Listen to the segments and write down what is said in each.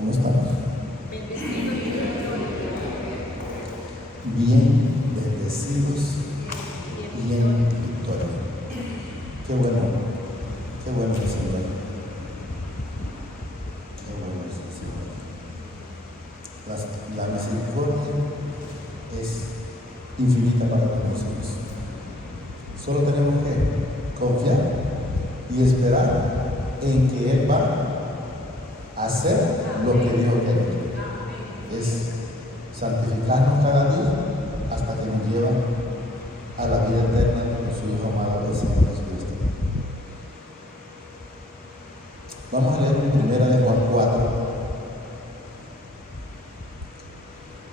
¿Cómo estamos? Bien bendecidos, bien victoriosos. Qué bueno el Señor. Qué bueno es el Señor. La misericordia es infinita para nosotros. Solo tenemos que confiar y esperar en que Él va a hacer lo que dijo que haría. Es santificarnos cada día hasta que nos lleva a la vida eterna con su Hijo amado, el Señor Jesucristo. Vamos a leer en Primera de Juan 4.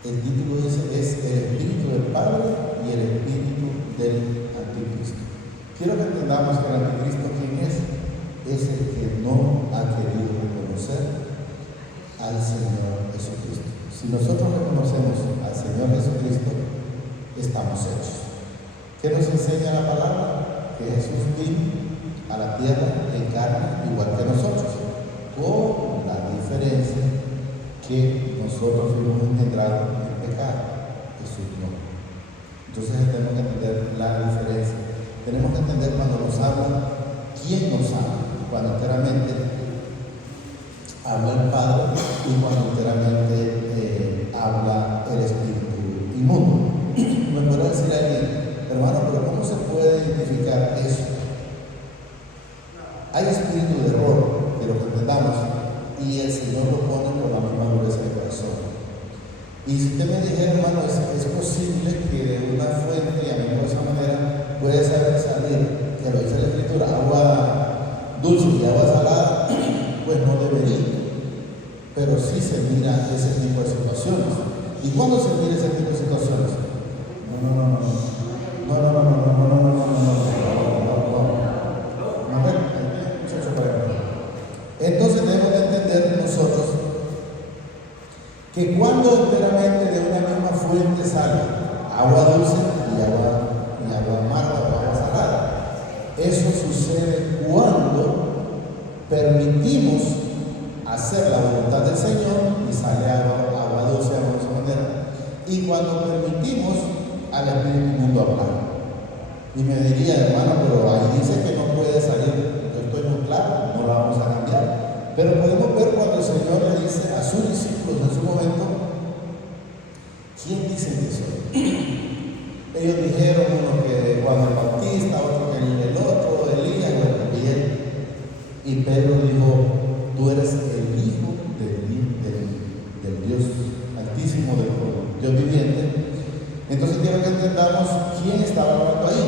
El título es el Espíritu del Padre y el Espíritu del Anticristo. Quiero que entendamos que el Anticristo, ¿quién es? Es el que no ha querido reconocer al Señor Jesucristo. Si nosotros reconocemos al Señor Jesucristo, estamos hechos. ¿Qué nos enseña la palabra? Que Jesús vino a la tierra en carne igual que nosotros, con la diferencia que nosotros fuimos engendrados en pecado. Jesús no. Entonces tenemos que entender la diferencia. Tenemos que entender cuando nos habla, quién nos habla, cuando enteramente habla el Padre y cuando enteramente habla el Espíritu inmundo. Me podrá decir alguien, hermano, pero ¿cómo se puede identificar eso? Hay espíritu de error, que lo que entendamos, y el Señor lo pone con la misma dureza de corazón. Y si usted me dijera, hermano, es posible que de una fuente, y a mí de esa manera, puede salir, que lo dice la Escritura, agua dulce y agua salada, pues no debería. Pero sí se mira ese tipo de situaciones. ¿Y cuándo se mira ese tipo de situaciones? Entonces debemos de entender nosotros que cuando enteramente de una misma fuente sale agua dulce y agua amarga o agua salada, eso sucede cuando permitimos hacer la voluntad del Señor y sale agua dulce, agua salada, y cuando permitimos al Espíritu inmundo hablar. Y me diría, hermano, pero ahí dice que no puede salir. Yo estoy muy claro, no la vamos a cambiar. Pero podemos ver cuando el Señor le dice a sus discípulos en su momento, ¿quién dicen que soy? Ellos dijeron, uno que Juan el Bautista, otro que el otro, Elías, y Pedro dijo, tú eres el Hijo del Dios Altísimo, del Dios viviente. Entonces quiero que entendamos quién estaba hablando ahí.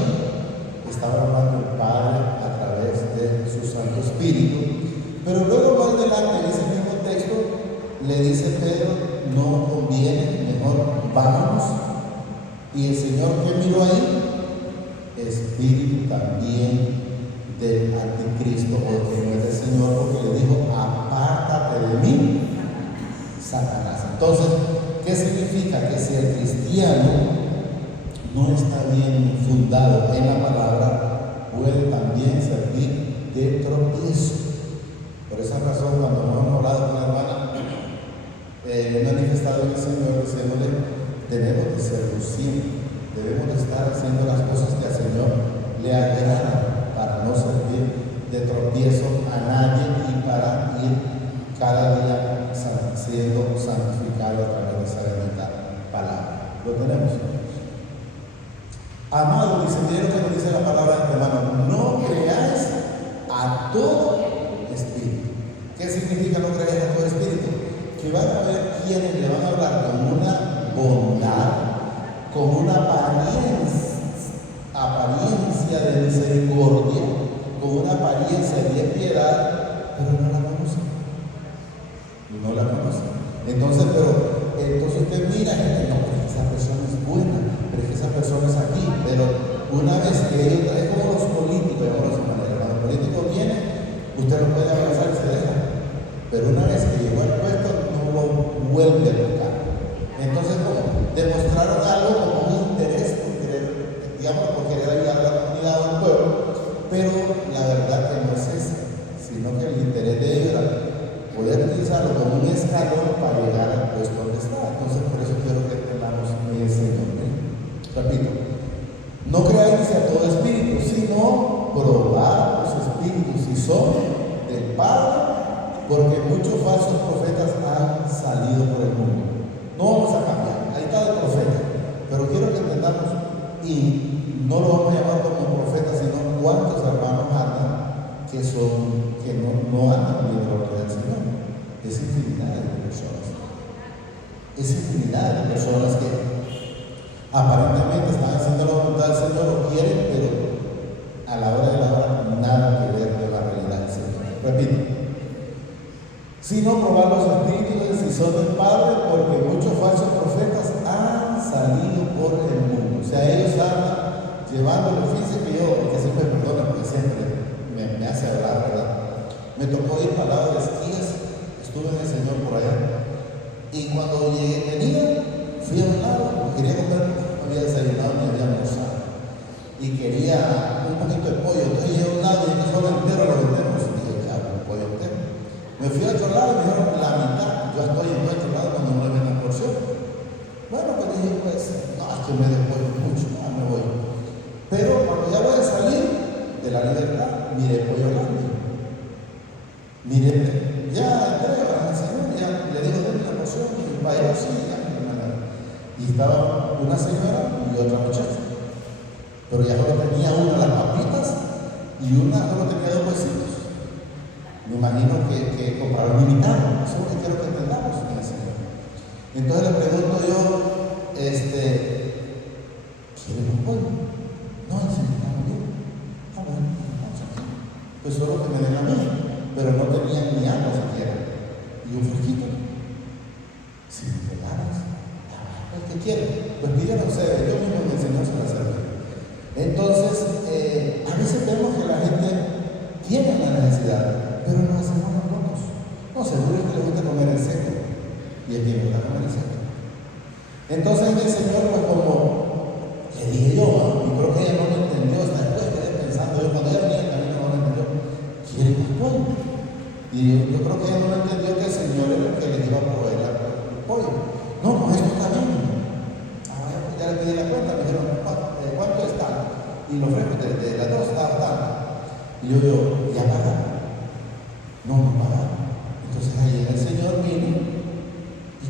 Estaba hablando el Padre a través de su Santo Espíritu. Pero luego más adelante, en ese mismo texto, le dice Pedro, no conviene, mejor vámonos. Y el Señor que miró ahí, espíritu también del Anticristo, porque no es del Señor, porque le dijo, apártate de mí, Satanás. Entonces, ¿qué significa? Que si el cristiano no está bien fundado en la palabra, puede también servir de tropiezo. Por esa razón, cuando hemos hablado con la hermana, manifestado en el Señor, diciéndole, debemos de ser lucidos, debemos de estar haciendo las cosas que al Señor le agradan para no servir de tropiezo a nadie y para ir cada día siendo santificado a través de esa bendita palabra. Lo tenemos. Amado, dice, miren lo que nos dice la palabra de hermano, no creáis a todo espíritu. ¿Qué significa no creáis a todo espíritu? Que van a ver quienes le van a hablar con una bondad, con una apariencia de misericordia, con una apariencia de piedad, pero no la conocen. No la conocen. Entonces usted mira, no, pero esa persona es buena, pero es que esa persona es aquí. Pero una vez que ellos, es como los políticos, cuando los políticos vienen, usted no puede avanzar y se deja. Pero una vez que llegó al puesto, no lo vuelve a tocar. Entonces, como demostraron algo como un interés, digamos, por querer ayudar a la comunidad o al pueblo, pero la verdad que no es ese, sino que el interés de ellos era poder utilizarlo como un escalón Repito, no creáis a todo espíritu, sino probad los espíritus si son del Padre, porque muchos falsos profetas han salido por el mundo. No vamos a cambiar, ahí está el profeta, pero quiero que entendamos, y no lo vamos a llamar como profeta, sino cuántos hermanos andan que no andan viendo la gloria del Señor. Es infinidad de personas. Es infinidad de personas que aparentemente están haciendo la voluntad del Señor, lo quieren, pero a la hora de la hora nada que ver con la realidad del Señor. Repito, sino probar los espíritus si son del Padre, porque muchos falsos profetas han salido por el mundo. O sea, ellos andan llevándolo. Fíjense que yo, que siempre perdona, porque siempre me hace hablar, ¿verdad? Me tocó ir para el lado de Esquías, estuve en el Señor por allá, y cuando venía, fui a un lado, quería comer, no había desayunado ni había almorzado, y quería un poquito de pollo. Entonces llegué a un lado y dije, solo entero lo vendemos. Y dije, claro, un pollo entero. Me fui a otro lado y me dijeron la mitad. Yo estoy en otro lado cuando no le ven la porción. Bueno, pues dije, pues, no, es que me después mucho, no, me voy. Pero cuando ya voy a salir de la libertad, miré pollo grande. Miré, ya entré al Señor, ya le digo, denme la porción, y vaya, sí, ya. Y estaba una señora y otra muchacha. Pero ya solo tenía una las papitas y una solo tenía dos huesitos. Me imagino que compraron limitado. Eso es lo que quiero que entendamos en el Señor. Entonces le pregunto yo, ¿quieren un pollo? No, el Señor está muy bien. Ah, bueno, vamos aquí. Pues solo que me den a mí, pero no tenían ni agua siquiera. Y un fresquito. Si me regalas, el que quiere, pues pídelo ustedes. Yo mismo me enseñó a hacerlo. Entonces, a veces vemos que la gente tiene una necesidad, pero nos hacemos los locos. No, seguro es que le gusta comer el seco, y el que le gusta comer el seco. Entonces el Señor, pues como le dije yo, y creo que ella no lo entendió, hasta después quedé pensando, yo cuando ella venía en camino no lo entendió, ¿quiere más pollo? Y yo creo que ella no entendió que el Señor era el que le iba a proveer el pollo. No, pues esto está bien. Ya le pedí la cuenta, me dijeron, ¿cuánto está? Y los frescos de las dos estaban. Y yo, ¿ya pagaron? No pagaron. Entonces ahí el Señor vino y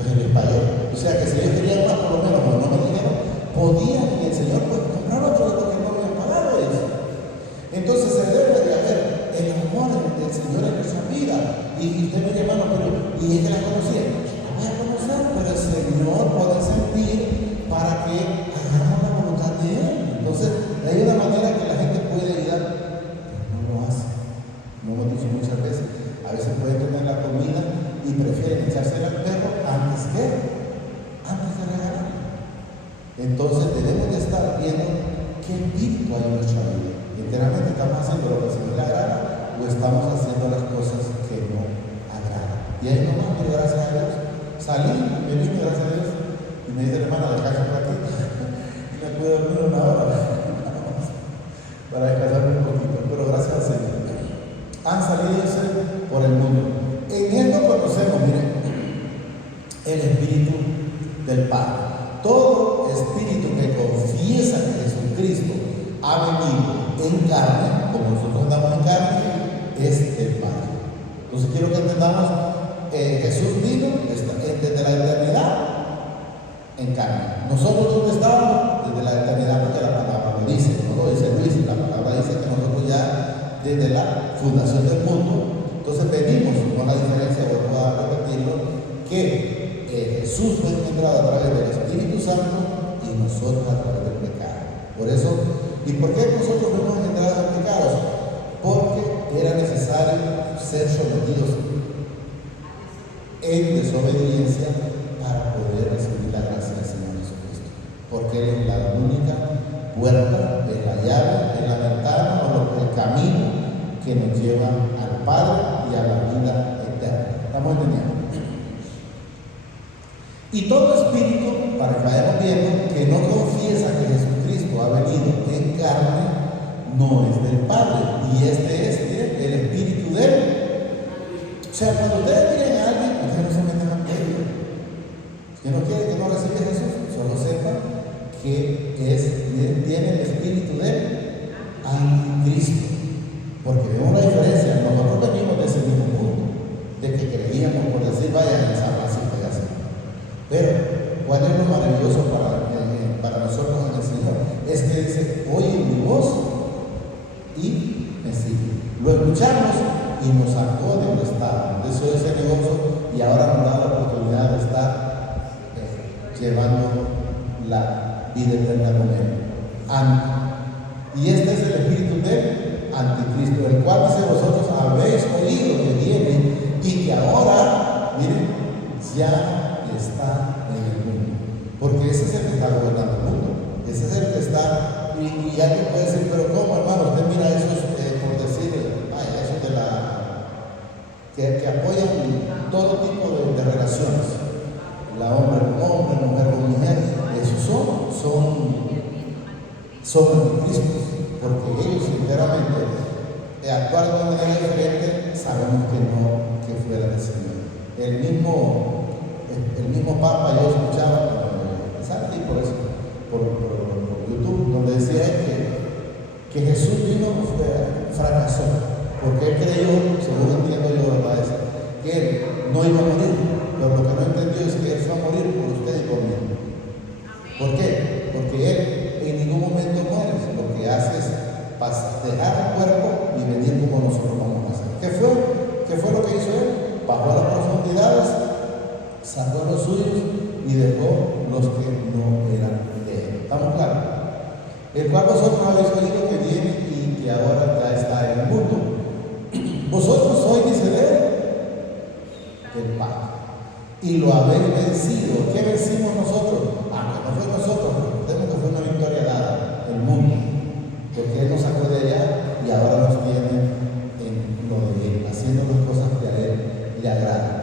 también les pagó. O sea que si ellos querían más, por lo menos, como no me dijeron, podían, y el Señor puede comprar otro de lo que no habían pagado ellos. Entonces se debe de haber el amor del Señor en nuestra vida. Y usted me dice, hermano, pero ¿y es que la conocía? La voy a conocer, pero el Señor puede sentir para que hagamos la voluntad de Él. Entonces, hay una manera que la gente puede ayudar, pero no lo hace. No hemos dicho muchas veces. A veces pueden tener la comida y prefieren echársela al perro antes de regalarla. Entonces, debemos de estar viendo qué espíritu hay en nuestra vida. Literalmente estamos haciendo lo que se nos agrada o estamos haciendo las cosas que no agradan. Y ahí nomás, pero gracias a Dios, salí, me vine, gracias a Dios. Y me dice, hermana, descansa un ratito. Y me pude dormir una hora para descansar un poquito. Pero gracias al Señor. Han salido por el mundo. En esto conocemos, miren, el Espíritu del Padre. Todo espíritu que confiesa que Jesucristo ha venido en carne, como nosotros andamos en carne, es del Padre. Entonces quiero que entendamos, Jesús vino desde la eternidad en carne. Nosotros ¿dónde estábamos? Desde la eternidad, porque la palabra lo dice, no lo dice Luis, la palabra dice que nosotros ya desde la fundación del mundo, entonces venimos con la diferencia, vuelvo a repetirlo, que Jesús fue engendrado a través del Espíritu Santo y nosotros a través del pecado. Por eso, ¿y por qué nosotros fuimos engendrados en pecados? Porque era necesario ser sometidos en desobediencia para poder recibir la gracia del Señor Jesucristo. Porque Él es la única puerta, es la llave, es la ventana o el camino que nos lleva al Padre y a la vida eterna. ¿Estamos entendiendo? Y todo espíritu, para que vayamos viendo, que no confiesa que Jesucristo ha venido en carne, no es del Padre. Y este es el espíritu de Él. O sea, cuando ustedes miren a alguien, ustedes no se metan a pedir. Si no quiere que no reciba a Jesús, solo sepan que que tiene el espíritu de anticristo. Porque vemos la diferencia, nosotros venimos de ese mismo mundo, de que creíamos, por decir, vaya en San Francisco y así. Pero, ¿cuál es lo maravilloso para nosotros en el Señor? Es que dice, oye mi voz y me sigue. Lo escuchamos y nos sacó de donde estábamos, de ese negocio, y ahora nos da la oportunidad de estar llevando la vida eterna con Él. Y este es el espíritu del anticristo, el cual dice: vosotros habéis oído que viene y que ahora, miren, ya está en el mundo. Porque ese es el que está gobernando el mundo. Ese es el que está, y alguien puede decir, pero ¿cómo, hermano? Usted mira esos, por decir, esos de que apoyan todo tipo de relaciones. La hombre con hombre, mujer con mujer, esos son anticristos, porque ellos sinceramente actuar de una manera diferente, sabemos que fuera del Señor. El mismo Papa, yo escuchaba, ¿sabes? Por eso, por YouTube, donde decía que Jesús vino, fracasó, porque él creyó, según entiendo yo, ¿verdad? Que él no iba a morir, pero lo que no entendió es que él fue a morir por usted y por mí. ¿Por qué? Porque él en ningún momento muere, lo que hace es dejar el cuerpo y venir como nosotros vamos a hacer. ¿Qué fue lo que hizo él? Bajó a las profundidades, sacó a los suyos y dejó los que no eran de él. ¿Estamos claros? El cual vosotros habéis oído que viene y que ahora ya está en el mundo. Vosotros sois, dice de él, del Padre, y lo habéis vencido. ¿Qué vencimos nosotros? No fue nosotros, recordemos que fue una victoria dada, el mundo, porque Él nos sacó de allá y ahora nos tiene en lo de Él, haciendo las cosas que a Él le agradan.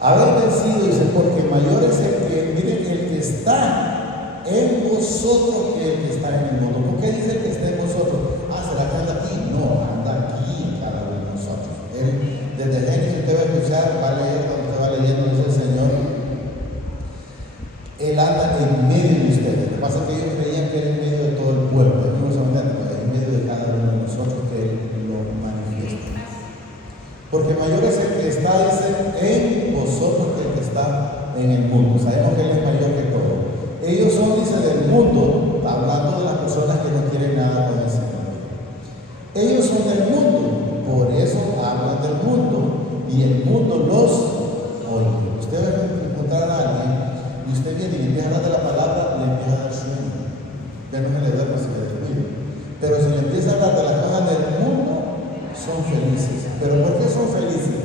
Habéis vencido, dice, porque mayor es el que, miren, el que está en vosotros que el que está en el mundo. ¿Por qué dice el que está en vosotros? ¿Será que anda aquí? No, anda aquí cada uno de nosotros. Él, desde Génesis, usted va a escuchar, va a leer, cuando usted va leyendo, dice el Señor, Él anda en medio de ustedes. Lo que pasa es que ellos creían que Él es en medio de todo el pueblo. Él no solamente en medio de cada uno de nosotros que Él lo manifiesta. Porque mayor es el que está, dice, en vosotros que el que está en el mundo. Sabemos que Él es mayor que todo. Ellos son, dice, del mundo, hablando de las personas que no quieren nada con el Señor. Ellos son del mundo, por eso hablan del mundo, y el mundo los oye. Usted va a encontrar a alguien y usted viene y empieza a hablar de la palabra, le empieza a dar sueño. Ya no me le duerme si le dormido. Pero si le empieza a hablar de las cosas del mundo, son felices. ¿Pero por qué son felices?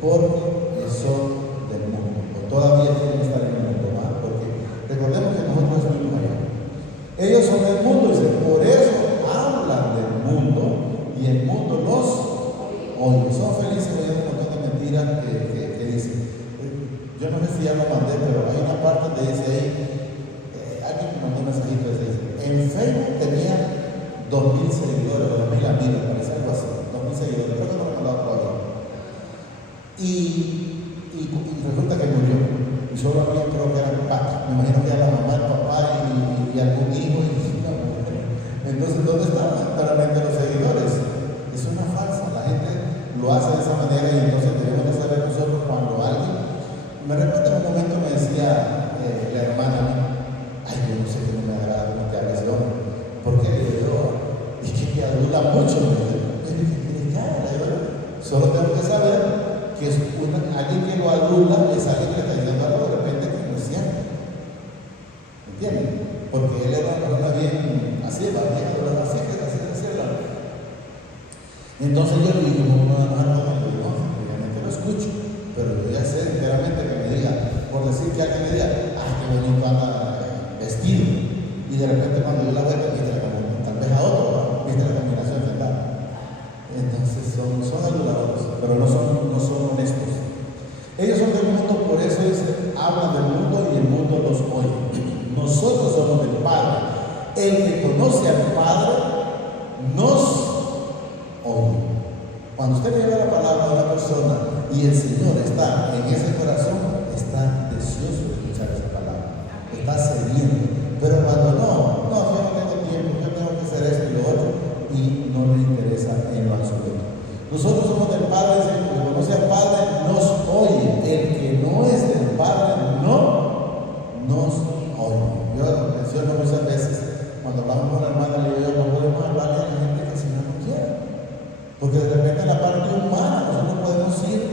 Porque son del mundo. O todavía quieren estar en el mundo, ¿verdad? Porque recordemos que nosotros estuvimos allá. Ellos son del mundo, dice, por eso hablan del mundo y el mundo los oye. Son felices oyendo un montón de mentiras que dicen. Yo no sé si ya lo mandé, pero hay una parte donde dice ahí, alguien me mandó un mensajito que dice, en Facebook tenía 2,000 seguidores, 2,000 amigos, parece algo así, 2,000 seguidores, creo que no me han mandado todavía. Y resulta que murió. Y solo había, creo que era el papá, me imagino que era la mamá, el papá y algún hijo y una mujer. Entonces, ¿dónde estaban claramente los seguidores? Es una farsa, la gente lo hace de esa manera y entonces debemos de saber nosotros cuando alguien. Me recuerdo en un momento me decía la hermana, yo no sé qué no me agrada cómo te habla ese hombre, porque le digo, es que adula mucho. Solo tengo que saber que es alguien que lo adula, es alguien que está diciendo algo de repente que no es cierto. ¿Entienden? Porque él era una persona bien así, así. Entonces yo le digo, obviamente lo escucho, pero yo ya sé enteramente que me diga, por decir que alguien me diga, qué bonito anda vestido, y de repente cuando yo la veo, tal vez a otro, viste la combinación mental. Entonces son aduladores, pero no son honestos. Ellos son del mundo, por eso hablan del mundo y el mundo los oye. Nosotros somos del Padre. El que conoce al Padre nos oye. Cuando usted le lleva la palabra a una persona y el Señor está en ese corazón, está deseoso de escuchar esa palabra, está sediento. Pero Nosotros somos del Padre, dice, el que conoce al Padre nos oye. El que no es del Padre no nos oye. Yo lo menciono muchas veces, cuando hablamos con una hermana, le digo, no podemos hablarle a la gente que el Señor no quiere. Porque de repente en la parte humana nosotros podemos ir,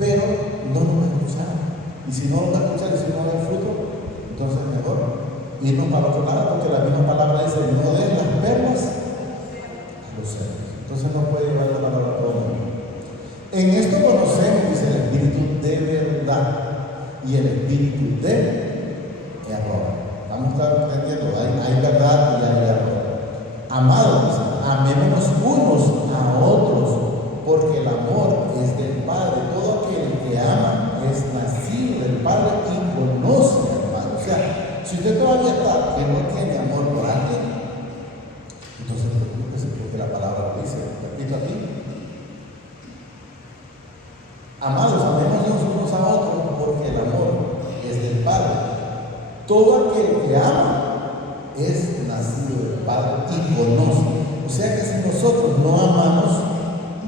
pero no nos va a escuchar. Y si no nos va a escuchar y si no da fruto, entonces mejor irnos para el otro lado, porque la misma palabra dice, no den las perlas a los cerdos. Entonces no puede llevar la palabra a todo el mundo. En esto conocemos, dice, el espíritu de verdad y el espíritu de error. Vamos a estar entendiendo, hay verdad y hay error. Amados, dice, amémonos unos a otros, porque el amor es del Padre. Todo aquel que ama es nacido del Padre y conoce al Padre. O sea, si usted todavía está que no tiene amor por alguien, entonces no se preocupe, porque la palabra lo dice. Repito aquí. Amados, amémonos unos a otros, porque el amor es del Padre. Todo aquel que ama es nacido del Padre y conoce. O sea que si nosotros no amamos,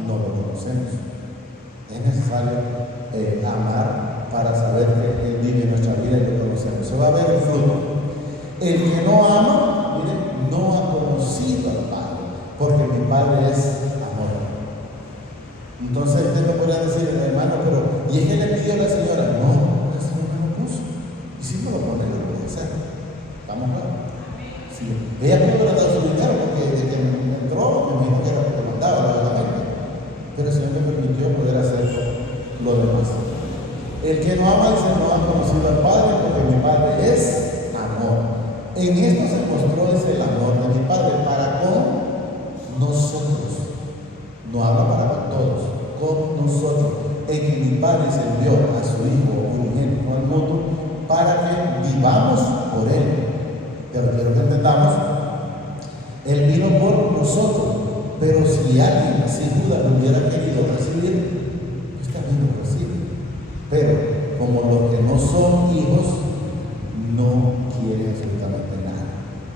no lo conocemos. Es necesario amar para saber que Él vive en nuestra vida y lo conocemos. Se va a ver el fruto. El que no ama, mire, no ha conocido al Padre, porque mi Padre es amor. Entonces usted me podría decir, hermano, pero ¿y es que le pidió a la señora? No, la señora no lo puso. Y si no lo pone, lo puede hacer. ¿Estamos claros? Sí. Ella pudo dar su dinero porque desde que entró, me imagino que era lo que mandaba, lógicamente. Pero el Señor me permitió poder hacer lo demás. El que no ama dice, no ha conocido al Padre, porque mi Padre es amor. En esto se mostró ese el amor de mi Padre para con nosotros. No habla para con todos, con nosotros. En que mi Padre se envió a su Hijo unigénito al mundo para que vivamos por Él. Pero quiero que entendamos, Él vino por nosotros. Pero si alguien, si Judas lo hubiera querido recibir, pues también lo recibe. Pero como los que no son hijos, no quieren absolutamente nada.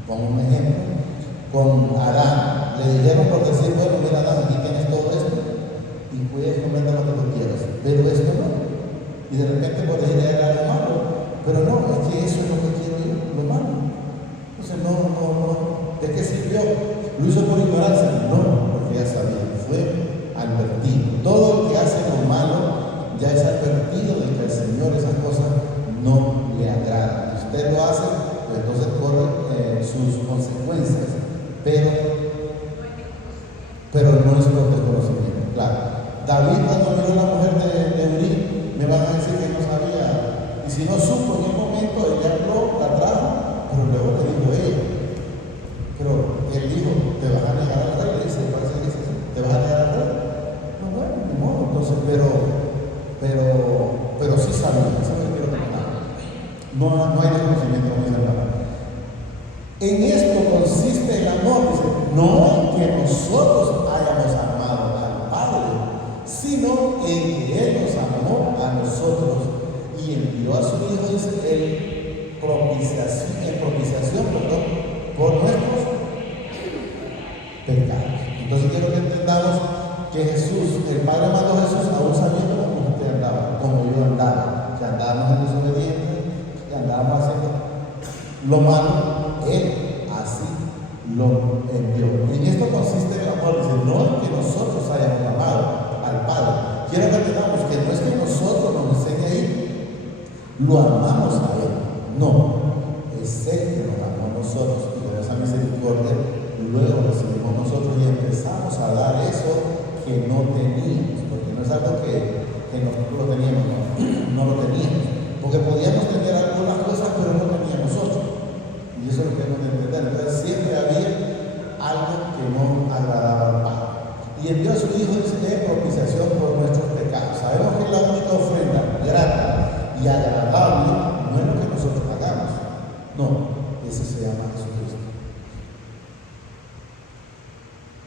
Pongo un ejemplo. Con Adán, le dijeron por decir, bueno, mira Adán, aquí tienes todo esto y puedes comer lo que tú quieras, pero esto no. Y de repente por decir, era lo malo, pero no, es que eso es lo que quiero yo, lo malo. Entonces no, ¿de qué sirvió? ¿Lo hizo por ignorancia? No, porque ya sabía, fue advertido. Todo el que hace lo malo ya es advertido de que al Señor esas cosas no le agradan. Si usted lo hace, pues entonces corre sus consecuencias. Pero no es por desconocimiento, claro. David, cuando miró a la mujer de Urí, me van a decir que no sabía. Y si no supo en un momento, ella habló, la trajo, pero luego le dijo ella. Pero él dijo, ¿te vas a negar al rey? Le dice, parece que dice, ¿te vas a negar al rey? No, bueno, ni modo, entonces, pero sí sabía, eso es lo que quiero comentar. No hay desconocimiento, no hay nada. En esto consiste el amor, dice, no en que nosotros hayamos amado al Padre, sino en que Él nos amó a nosotros y envió a su Hijo, dice, en propiciación, por nuestros pecados. Entonces quiero que entendamos que Jesús, el Padre mandó a Jesús aún sabiendo cómo usted andaba, como yo andaba, que andábamos en desobediencia, que andábamos haciendo lo malo. Él así lo envió. En esto consiste el amor, dice, no en que nosotros hayamos amado al Padre. Quiero que entendamos que no es que nosotros nos enseñe a ir, lo amamos a Él. No, es Él que nos amó a nosotros y con esa misericordia luego recibimos nosotros y empezamos a dar eso que no teníamos, porque no es algo que nosotros lo teníamos, no lo teníamos, porque podíamos tener algunas cosas, pero no teníamos otras. Y eso es lo que tenemos que entender. Entonces siempre había algo que no agradaba al Padre. Y envió a su Hijo, dice, de propiciación por nuestros pecados. Sabemos que la única ofrenda grata y agradable no es lo que nosotros hagamos. No, ese se llama Jesucristo.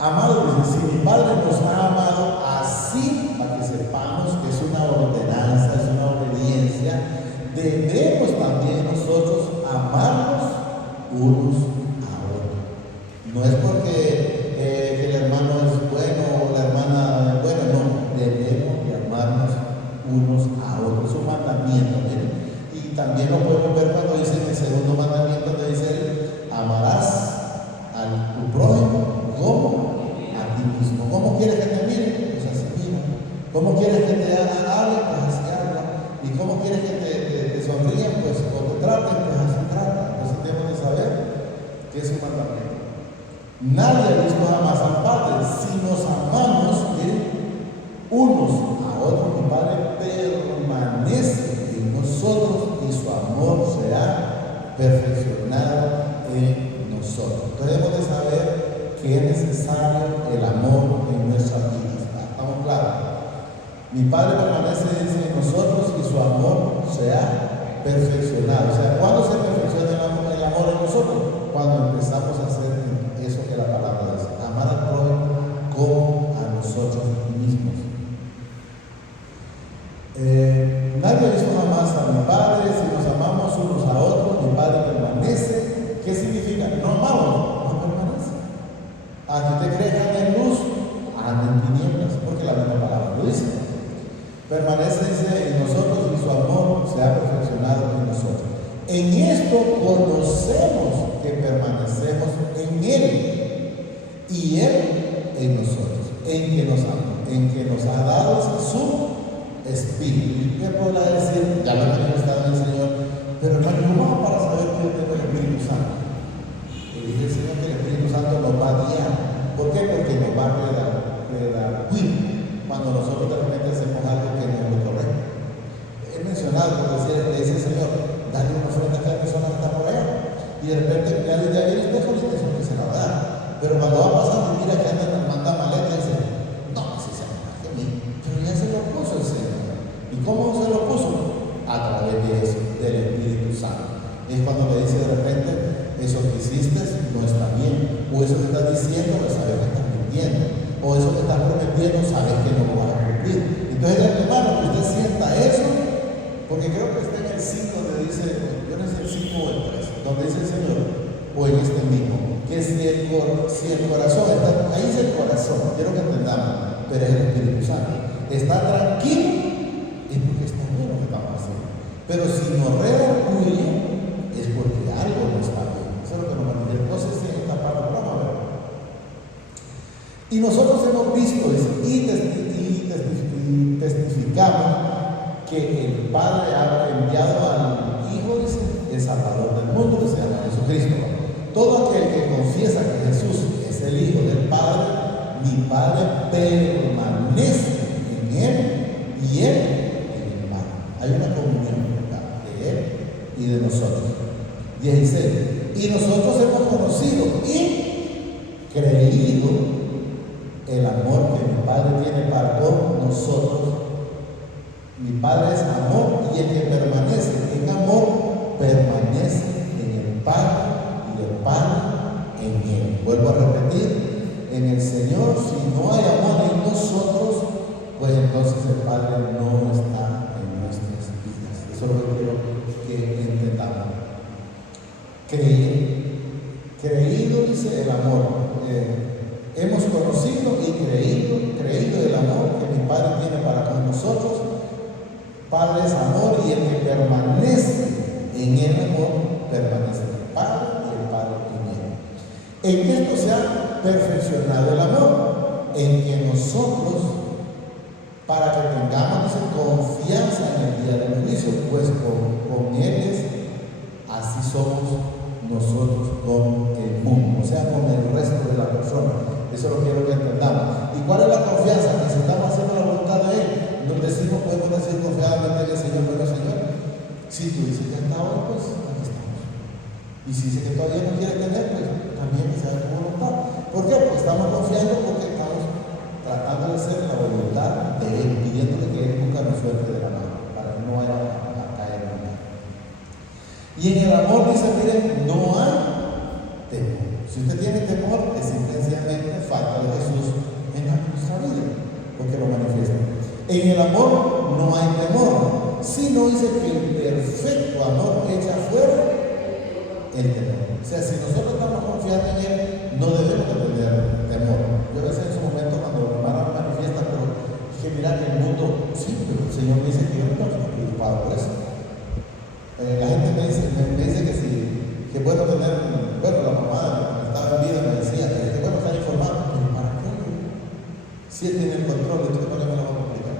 Amados, dice, si mi Padre nos ha amado así, para que sepamos que es una ordenanza, es una obediencia, debemos también nosotros amarnos unos a otros. No es porque el hermano es bueno o la hermana es buena, que es un mandamiento. Nadie ha visto jamás al Padre. Si nos amamos, miren, unos a otros, mi Padre permanece en nosotros y su amor será perfeccionado en nosotros. Debemos de saber que es necesario el amor en nuestras vidas. ¿Estamos claros? Mi Padre permanece en nosotros y su amor será perfeccionado. O sea, ¿cuándo se perfecciona el amor en nosotros? Cuando empezamos a hacer eso que la palabra dice, amar al prójimo como a nosotros mismos. Nadie ha visto jamás a mi Padre. Si nos amamos unos a otros, mi Padre permanece. ¿Qué significa? No amamos, no permanece. A que usted cree que anda en luz, anda en tinieblas, porque la misma palabra lo dice. Permanece, dice, en nosotros y su amor se ha perfeccionado en nosotros. En esto conocemos que permanecemos en Él y Él en nosotros, en que nos ama, en que nos ha dado su Espíritu. ¿Y qué podrá decir? Ya lo he manifestado el Señor, pero hermano, ¿cómo para saber que yo tengo el Espíritu Santo? Y dice el Señor que el Espíritu Santo nos va a guiar. ¿Por qué? Porque nos va a redarguir cuando nosotros de repente hacemos algo que no es lo correcto. He mencionado, le dice el Señor, dale una ofrenda a cada persona que está por allá. Y de repente alguien de ahí dice, eso que se la va a dar. Pero cuando va pasando y mira que anda manda maleta, dice, no, si se me de mí. Pero ya se lo puso el Señor. ¿Y cómo se lo puso? A través de eso, del Espíritu Santo. Es cuando le dice de repente, eso que hiciste no está bien. O eso que estás diciendo, pues sabes que estás mintiendo. O eso que estás prometiendo, sabes que no lo vas a cumplir. Entonces, hermano, que usted sienta eso, porque creo que está en el 5 donde dice, yo no sé el 5 o el 3, donde dice el Señor, o en este mismo, que si el corazón está, ahí es el corazón, quiero que entendamos, pero es el Espíritu Santo. Está tranquilo, es porque está bien lo que estamos haciendo. Pero si nos redarguye, es porque algo no está bien. Eso es lo que nos manifiesta. Entonces, en esta parte, vamos a ver. Y nosotros hemos visto y testificamos que el Padre ha enviado al Hijo, dice, el Salvador del mundo, que se llama Jesucristo. Todo aquel que confiesa que Jesús es el Hijo del Padre, mi Padre permanece en Él y Él en el Padre. Hay una comunión, ¿verdad?, de Él y de nosotros. 16. Y nosotros hemos conocido y creído el amor que mi Padre tiene para con nosotros. Mi Padre es amor y el que permanece en amor permanece en el Padre y el Padre en Él. Vuelvo a repetir, en el Señor, si no hay amor en nosotros, pues entonces el Padre no está en nuestras vidas. Eso es lo que quiero que entendamos. Creído dice el amor. Hemos conocido y creído el amor que mi Padre tiene para con nosotros. Padre es amor y el que permanece en el amor permanece en el Padre y el Padre en él. En esto se ha perfeccionado el amor, en que nosotros, para que tengamos confianza en el día del juicio, pues con Él así somos nosotros con el mundo, o sea, con el resto de la persona. Eso lo quiero que entendamos. ¿Y cuál es la confianza? Que si estamos haciendo la voluntad de Él, nos decimos, podemos decir confiadamente al Señor, bueno Señor, si tú dices que está hoy, pues aquí estamos. Y si dices que todavía no quieres tener, pues también que sea tu voluntad. ¿Por qué? Porque estamos confiando, porque estamos tratando de hacer la voluntad de Él, pidiéndole que Él nunca nos suelte de la mano, para que no vaya a caer en nada. Y en el amor dice, miren, no hay temor. Si usted tiene temor, es simplemente falta de Jesús en nuestra vida, porque lo manifiesta. En el amor no hay temor, sino dice que el perfecto amor echa fuera el temor. O sea, si nosotros estamos confiando en Él, no debemos de tener temor. Yo a veces en su momento, cuando los hermanos me manifiestan, pero es que mira que el mundo, sí, pero el Señor me dice que yo no estoy preocupado por eso. La gente me dice que sí, que bueno tener, bueno, la mamá estaba en vida me decía que bueno estar informado, pero ¿para qué? Si Él tiene el control, entonces ¿para qué me lo vamos a explicar?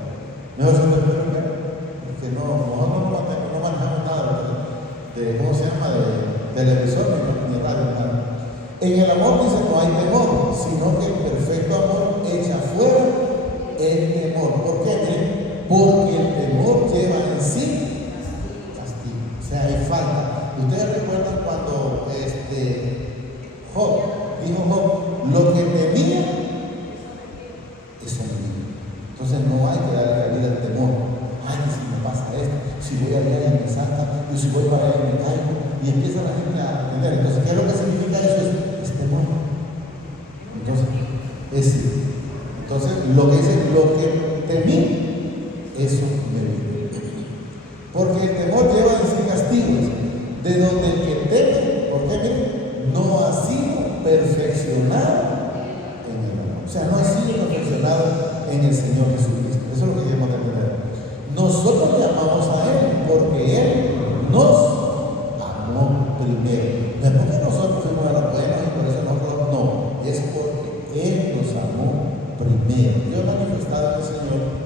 No es un porque nosotros no manejamos nada de ¿cómo se llama? De televisor ni radio, nada. Dijo Job, lo que temía, eso me vino. Entonces no hay que darle la vida al temor. Ay, si me pasa esto, si voy allá y me salta, y si voy para allá y me caigo, y empieza la gente a entender. Entonces, ¿qué es lo que significa eso? Es temor. Entonces, lo que dice, lo que temí, eso me vino. Porque el temor lleva a decir castigos, de donde el que teme, ¿por qué? Miren, no ha sido perfeccionado en el amor. O sea, no ha sido perfeccionado en el Señor Jesucristo. Eso es lo que debemos de entender. Nosotros le amamos a Él porque Él nos amó primero. No es porque nosotros fuimos a la buena y por eso nosotros no. Es porque Él nos amó primero. Yo he manifestado al Señor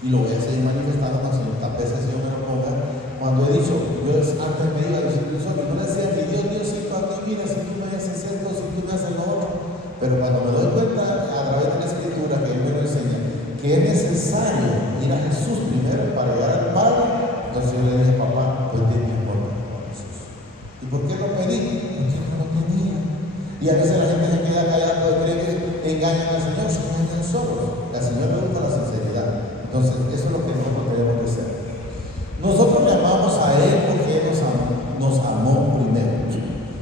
y lo voy a seguir manifestando tantas veces el Señor me lo ponga. Cuando he dicho, yo antes me iba a decir, yo no le decía que Dios, si mira, si tú me haces esto, si tú me haces lo otro. Pero cuando me doy cuenta a través de la Escritura que Él me lo enseña, que es necesario ir a Jesús primero para llegar al Padre, entonces yo le dije, papá, pues ten mi amor con Jesús. ¿Y por qué lo pedí? Porque no lo tenía. Y a veces la gente se queda callada porque cree que engañan al Señor, se engañan solos. Al Señor le gusta la sinceridad. Entonces, eso es lo que nosotros debemos de hacer. Nosotros le amamos a Él porque Él nos amó primero.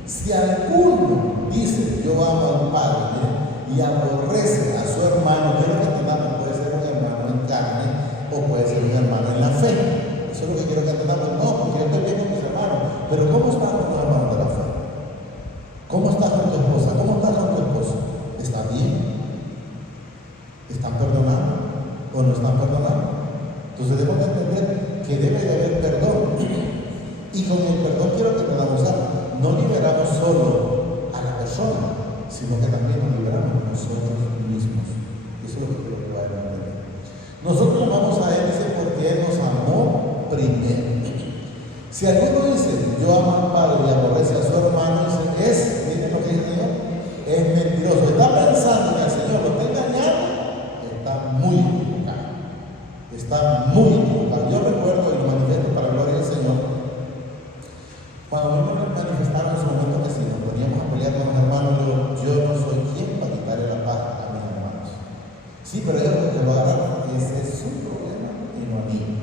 Si alguno dice, yo amo al Padre, ¿bien? Y aborrece a su hermano, quiero que entendamos, puede ser un hermano en carne o puede ser un hermano en la fe. Eso es lo que quiero que entendamos. No, porque yo estoy bien con mis hermanos, pero ¿cómo estás con los hermanos de la fe? ¿Cómo estás con tu esposa? ¿Cómo estás con tu esposo? ¿Está bien? ¿Están perdonando o no están perdonando? Entonces debemos de entender que debe de haber perdón. Y con el perdón quiero que podamos usar. No liberamos solo a la persona, sino que también nos liberamos nosotros mismos. Eso es lo que quiero que vayan a entender. Nosotros amamos a Él, dice, porque Él nos amó primero. Si alguno dice, yo amo al Padre y aborrece a su hermano, dice, miren lo que dice el Señor, es mentiroso. Está pensando que el Señor lo está engañando, está muy equivocado. Está muy equivocado. Yo recuerdo y lo manifiesto para la gloria del Señor. Cuando a mí me manifestaron en su momento que si nos poníamos a pelear con los hermanos, yo no soy quien para quitarle la paz a mis hermanos. Sí, pero ellos que lo agarran, ese es su problema y no a mí.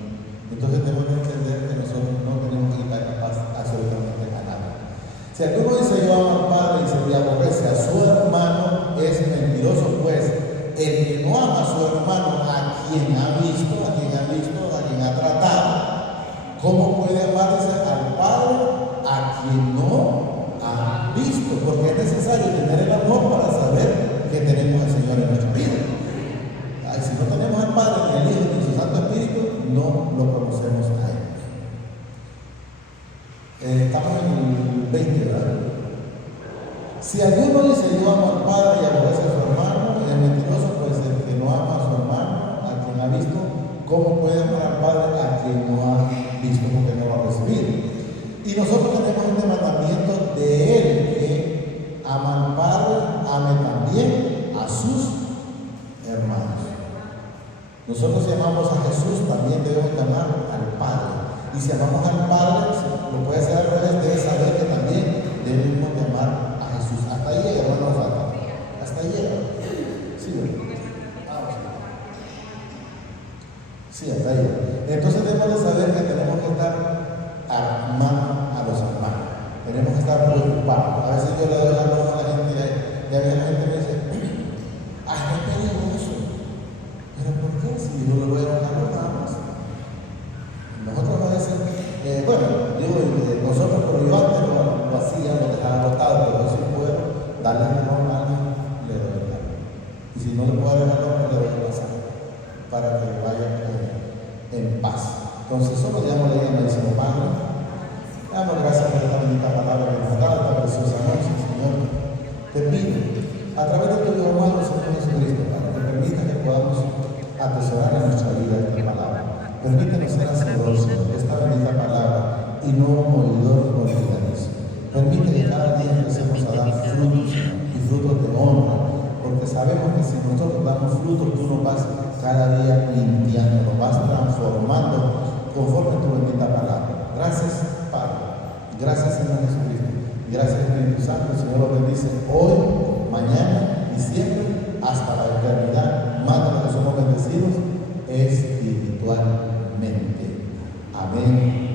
Entonces tenemos que entender que nosotros no tenemos que quitar la paz absolutamente a nadie. Si alguno dice yo amo al Padre y se le aborrece a su hermano, es mentiroso, pues el que no ama a su hermano, a quien ha visto, a quien ha tratado, ¿cómo puede amar al Padre a quien no ha visto? Porque es necesario tener el amor para saber que tenemos al Señor en nuestra vida. Ay, si no tenemos al Padre, ni al Hijo, ni su Santo Espíritu, no lo conocemos a Él. Estamos en el 20, ¿verdad? Si alguno dice yo amo al Padre y aborrece a su hermano, es mentiroso, pues el que no ama a su hermano, a quien ha visto, ¿cómo puede amar al Padre a quien no ha visto? Porque no lo ha recibido. Y nosotros tenemos este mandamiento de Él, que ama al Padre, ame también a sus hermanos. Nosotros si amamos a Jesús, también debemos amar al Padre. Y si amamos al Padre, lo puede hacer al revés, debe saber que también debemos amar a Jesús. Hasta ahí llega, no nos falta. Hasta ahí llega. Sí, sí, hasta ahí. Entonces debemos de saber que tenemos que estar amando a los hermanos. Tenemos que estar preocupados. A veces yo le doy la mano a la gente y a veces la gente me dice, ay, no te digo eso. Pero ¿por qué? Si yo le voy a dar nada más. Nosotros a veces, nosotros, pero yo antes lo hacía, lo dejaba botado, pero si puedo darle el nombre a alguien, le doy el nombre. Y si no le puedo dar el nombre, le doy el pasaje para que vaya en paz. Entonces, solo llamo a ella, me dice, Padre, damos gracias por esta bendita palabra que nos da, esta preciosa noche, Señor. Te pido, a través de tu Hijo amado, Señor Jesucristo, para que permita que podamos atesorar en nuestra vida esta palabra. Permítenos ser hacedores de esta bendita palabra y no oidor olvidadizo. Permite que cada día empecemos a dar frutos y frutos de honra, porque sabemos que si nosotros damos frutos, tú nos vas cada día limpiando, nos vas transformando conforme a tu bendita palabra. Gracias, Padre. Gracias, Señor Jesucristo. Gracias Espíritu Santo, el Señor los bendice hoy, mañana y siempre, hasta la eternidad. Más de lo que somos bendecidos espiritualmente. Amén.